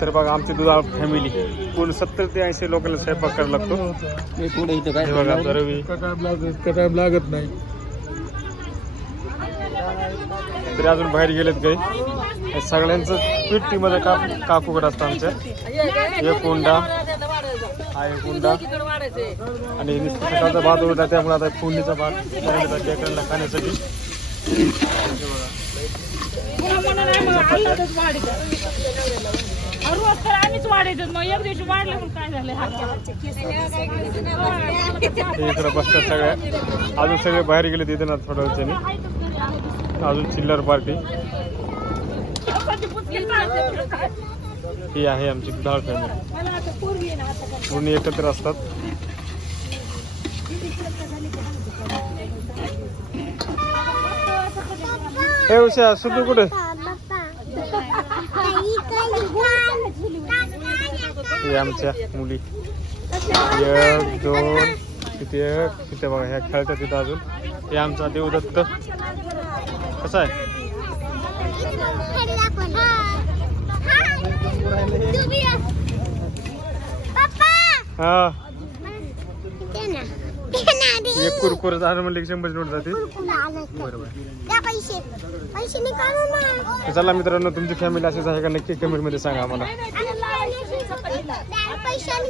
तर बघा आमची दुधाळ फॅमिली पूर्ण 70 ते 80 लोकांना स्वयंपाक करायला लागतो. पुढे इथं काय हे बघा आमचा रवी. टाइम लागत नाही. तरी अजून बाहेर गेलेत काही. सगळ्यांचं पिट्टीमध्ये काकूकडे असतं आमच्या. एक कोंडा हा एक कोंडा आणि सकाळचा भात होता त्यामुळे आता फोडणीचा भात टेकरला खाण्यासाठी. इकडे बसतात सगळ्या. अजून सगळे बाहेर गेले तिथे ना थोड्या वेळाने. अजून चिल्लर पार्टी ही आहे आमची दुधाळ फॅमिली. पूर्ण एकत्र असतात. हे उषा सुटू कुठे? हे आमच्या मुली 1 2 तिथे बघा ह्या खेळतात तिथं अजून. हे आमचा देवदत्त कसा आहे? हा एक कुरकुर झालं म्हणले 100 नोट जाते. बरोबर. चला मित्रांनो तुमची फॅमिली अशीच आहे का नक्की कमेंट मध्ये सांगा आम्हाला.